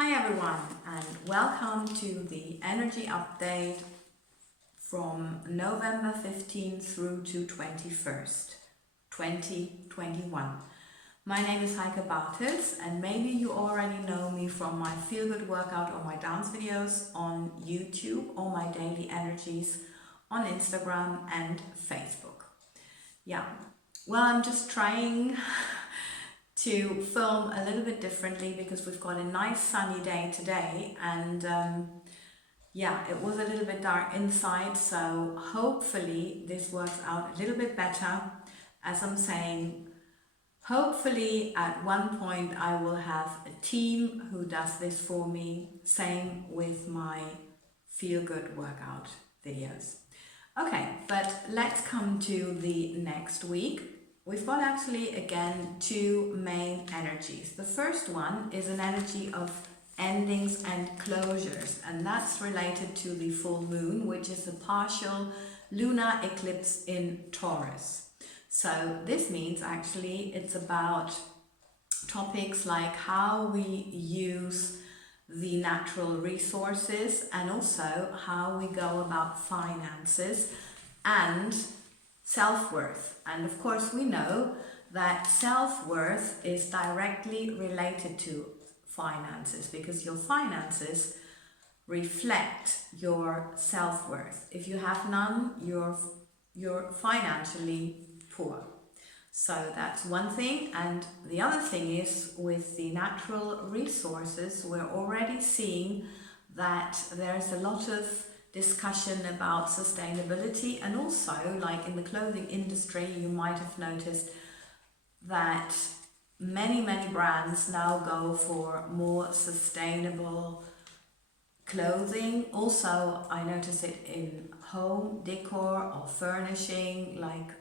Hi everyone, and welcome to the energy update from November 15th through to 21st, 2021. My name is Heike and maybe you already know me from my feel good workout or my dance videos on YouTube or my daily energies on Instagram and Facebook. Yeah, well, I'm just trying to film a little bit differently because we've got a nice sunny day today, and yeah, it was a little bit dark inside, so hopefully this works out a little bit better. As I'm saying, hopefully at one point I will have a team who does this for me, same with my feel good workout videos. Okay, but let's come to the next week. We've got actually again two main energies. The first one is an energy of endings and closures, and that's related to the full moon, which is a partial lunar eclipse in Taurus. So this means actually it's about topics like how we use the natural resources and also how we go about finances and self-worth. And of course we know that self-worth is directly related to finances because your finances reflect your self-worth. If you have none, you're financially poor. So that's one thing. And the other thing is with the natural resources, we're already seeing that there's a lot of discussion about sustainability, and also like in the clothing industry you might have noticed that many brands now go for more sustainable clothing. Also I notice it in home decor or furnishing, like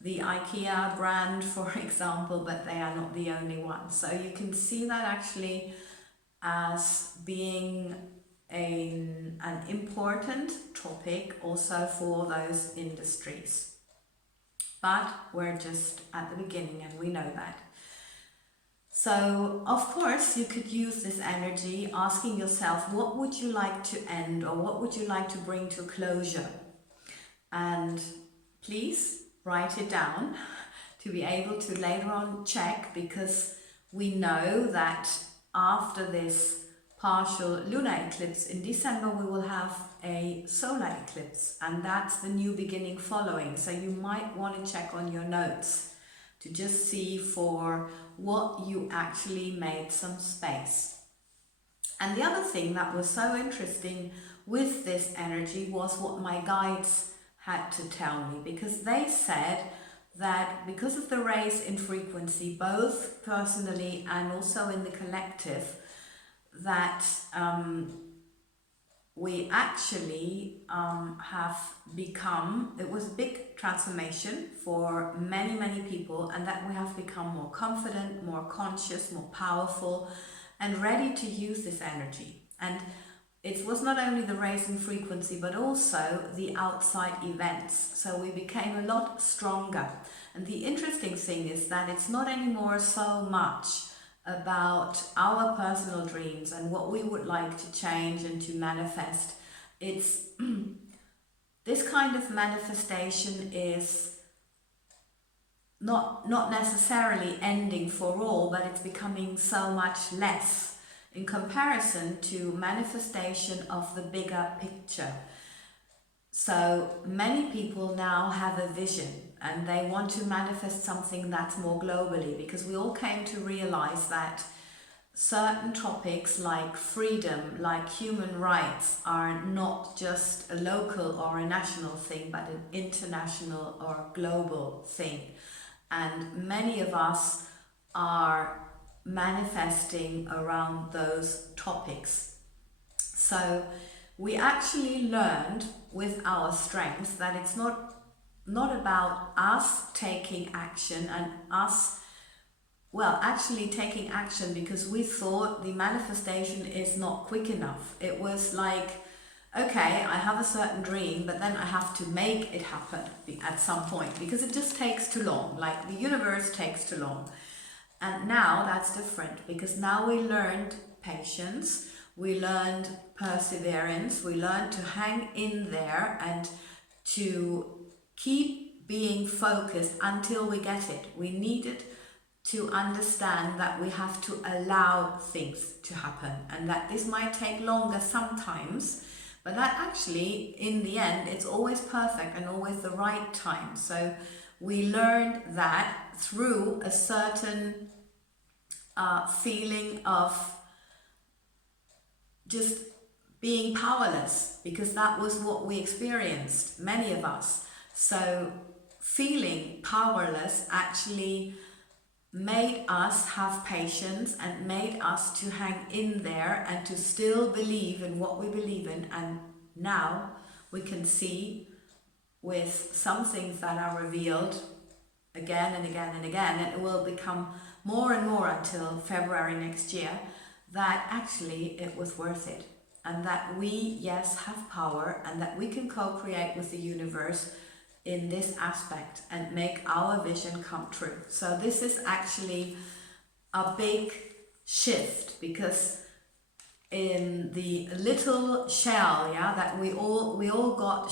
the IKEA brand for example, but they are not the only ones. So you can see that actually as being an important topic also for those industries. But we're just at the beginning and we know that. So of course you could use this energy asking yourself, what would you like to end or what would you like to bring to closure? And please write it down to be able to later on check, because we know that after this partial lunar eclipse in December we will have a solar eclipse, and that's the new beginning following. So you might want to check on your notes to just see for what you actually made some space. And the other thing that was so interesting with this energy was what my guides had to tell me, because they said that because of the raise in frequency, both personally and also in the collective, that we actually have become, it was a big transformation for many people, and that we have become more confident, more conscious, more powerful and ready to use this energy. And it was not only the raise in frequency but also the outside events, so we became a lot stronger. And the interesting thing is that it's not anymore so much about our personal dreams and what we would like to change and to manifest. It's this kind of manifestation is not necessarily ending for all, but it's becoming so much less in comparison to manifestation of the bigger picture. So many people now have a vision and they want to manifest something that's more globally, because we all came to realize that certain topics like freedom, like human rights, are not just a local or a national thing, but an international or global thing. And many of us are manifesting around those topics. So we actually learned with our strengths that it's not about us taking action and us, well, actually taking action because we thought the manifestation is not quick enough. It was like, okay, I have a certain dream, but then I have to make it happen at some point because it just takes too long, like the universe takes too long. And now that's different, because now we learned patience, we learned perseverance, we learned to hang in there and to keep being focused until we get it. We needed to understand that we have to allow things to happen and that this might take longer sometimes, but that actually in the end it's always perfect and always the right time. So we learned that through a certain feeling of just being powerless, because that was what we experienced, many of us. So feeling powerless actually made us have patience and made us to hang in there and to still believe in what we believe in. And now we can see with some things that are revealed again and again and again, and it will become more and more until February next year, that actually it was worth it, and that we, yes, have power and that we can co-create with the universe in this aspect and make our vision come true. So this is actually a big shift, because in the little shell, yeah, that we all got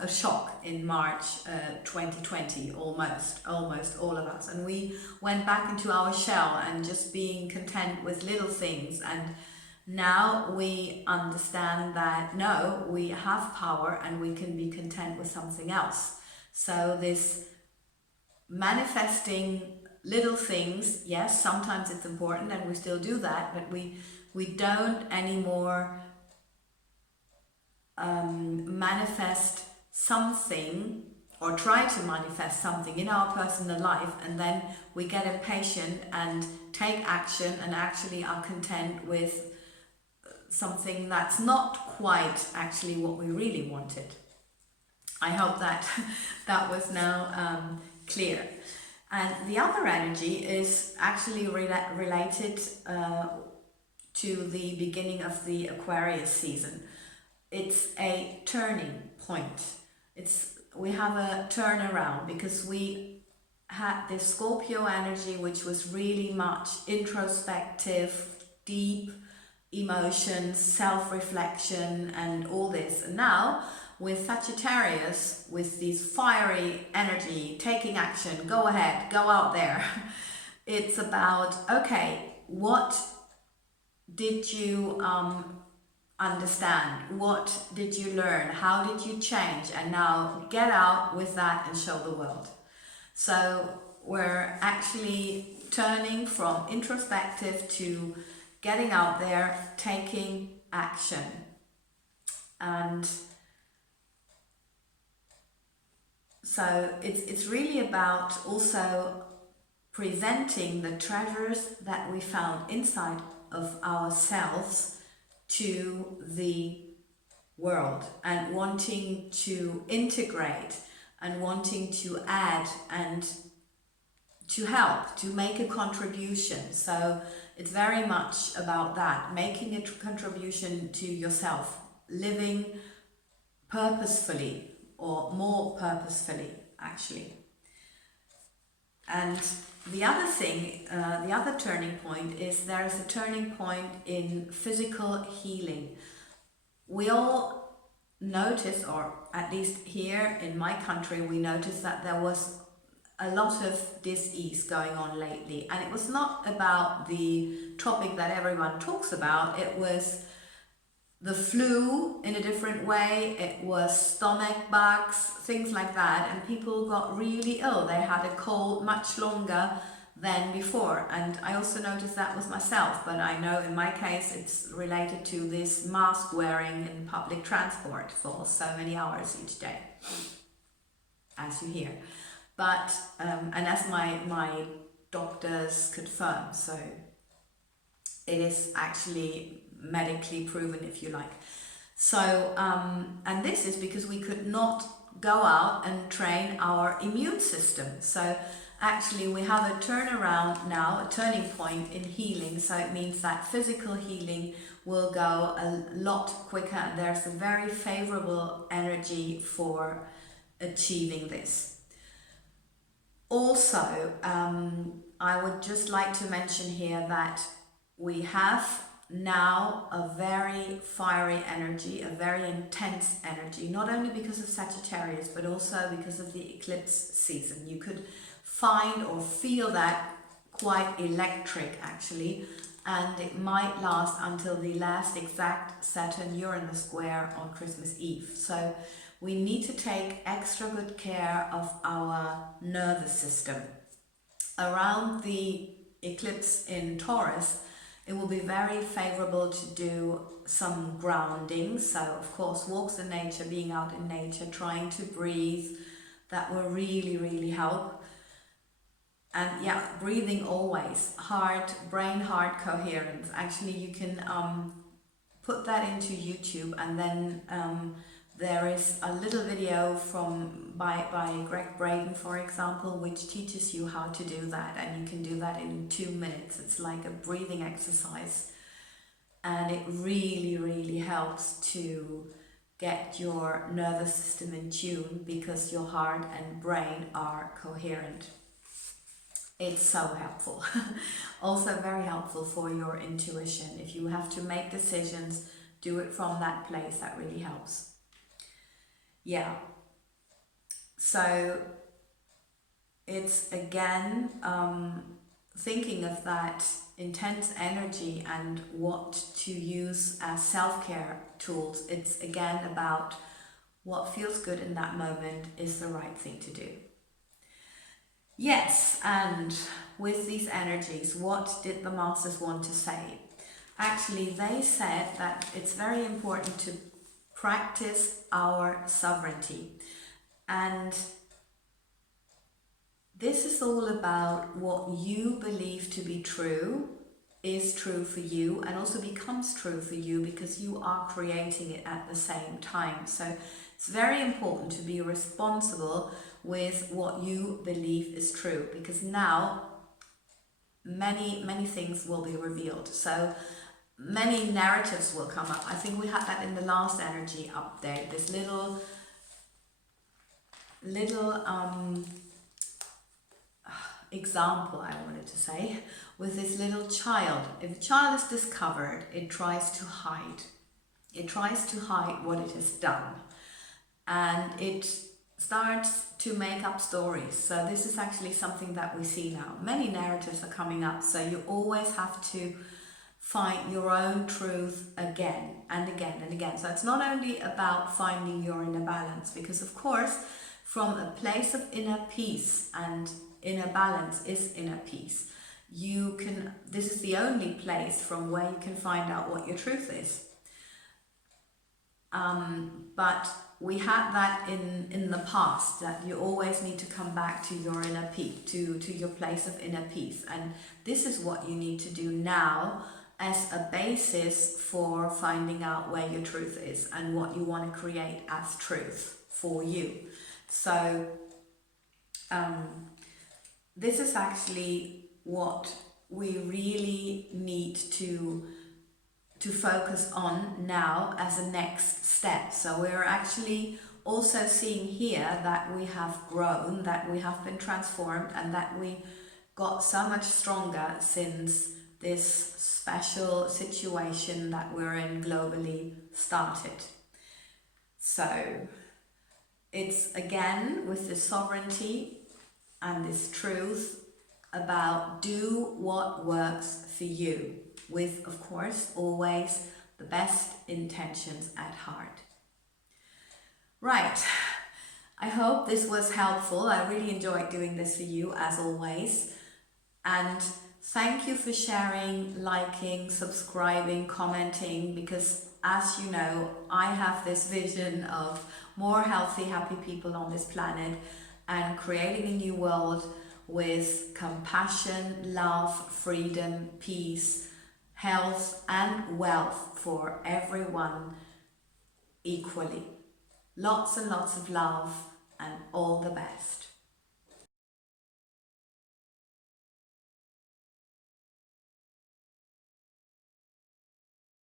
a shock in March 2020, almost all of us, and we went back into our shell and just being content with little things. And now we understand that no, we have power and we can be content with something else. So this manifesting little things, yes, sometimes it's important and we still do that, but we don't anymore manifest something or try to manifest something in our personal life and then we get impatient and take action and actually are content with something that's not quite actually what we really wanted. I hope that that was now clear. And the other energy is actually related to the beginning of the Aquarius season. It's a turning point. We have a turnaround, because we had this Scorpio energy, which was really much introspective, deep emotions, self-reflection and all this. And now with Sagittarius, with this fiery energy, taking action, go ahead, go out there. It's about, okay, what did you understand? What did you learn? How did you change? And now get out with that and show the world. So we're actually turning from introspective to getting out there, taking action. And so it's really about also presenting the treasures that we found inside of ourselves to the world, and wanting to integrate and wanting to add and to help, to make a contribution. So it's very much about that, making a contribution to yourself, living purposefully, or more purposefully actually. And the other thing, the other turning point is there is a turning point in physical healing. We all notice, or at least here in my country, we noticed that there was a lot of dis-ease going on lately. And it was not about the topic that everyone talks about. It was the flu in a different way, it was stomach bugs, things like that, and people got really ill. They had a cold much longer than before, and I also noticed that with myself, but I know in my case it's related to this mask wearing in public transport for so many hours each day, as you hear. But and as my doctors confirm, so it is actually medically proven, if you like. So and this is because we could not go out and train our immune system. So actually we have a turnaround now, a turning point in healing. So it means that physical healing will go a lot quicker, and there's a very favorable energy for achieving this. Also, I would just like to mention here that we have now a very fiery energy, a very intense energy, not only because of Sagittarius, but also because of the eclipse season. You could find or feel that quite electric actually, and it might last until the last exact Saturn-Uranus square on Christmas Eve. So we need to take extra good care of our nervous system. Around the eclipse in Taurus, it will be very favorable to do some grounding. So of course, walks in nature, being out in nature, trying to breathe, that will really help. And yeah, breathing always, brain-heart coherence. Actually, you can put that into YouTube, and then there is a little video by Greg Braden, for example, which teaches you how to do that, and you can do that in 2 minutes. It's like a breathing exercise, and it really helps to get your nervous system in tune, because your heart and brain are coherent. It's so helpful. Also very helpful for your intuition. If you have to make decisions, do it from that place. That really helps. Yeah. So it's again thinking of that intense energy and what to use as self-care tools. It's again about what feels good in that moment is the right thing to do. Yes, and with these energies, what did the masters want to say? Actually, they said that it's very important to practice our sovereignty. And this is all about what you believe to be true is true for you, and also becomes true for you because you are creating it at the same time. So it's very important to be responsible with what you believe is true, because now many things will be revealed. So many narratives will come up. I think we had that in the last energy update, this little example I wanted to say, with this little child. If a child is discovered, it tries to hide. It tries to hide what it has done, and it starts to make up stories. So this is actually something that we see now. Many narratives are coming up, so you always have to find your own truth again and again and again. So it's not only about finding your inner balance, because of course from a place of inner peace, and inner balance is inner peace, this is the only place from where you can find out what your truth is. But we had that in the past, that you always need to come back to your inner peace, to your place of inner peace. And this is what you need to do now as a basis for finding out where your truth is and what you want to create as truth for you. So this is actually what we really need to focus on now as a next step. So we're actually also seeing here that we have grown, that we have been transformed, and that we got so much stronger since this special situation that we're in globally started. So it's again with this sovereignty and this truth about do what works for you, with, of course, always the best intentions at heart. Right, I hope this was helpful. I really enjoyed doing this for you, as always. And thank you for sharing, liking, subscribing, commenting, because as you know, I have this vision of more healthy, happy people on this planet and creating a new world with compassion, love, freedom, peace, health and wealth for everyone equally. Lots and lots of love and all the best.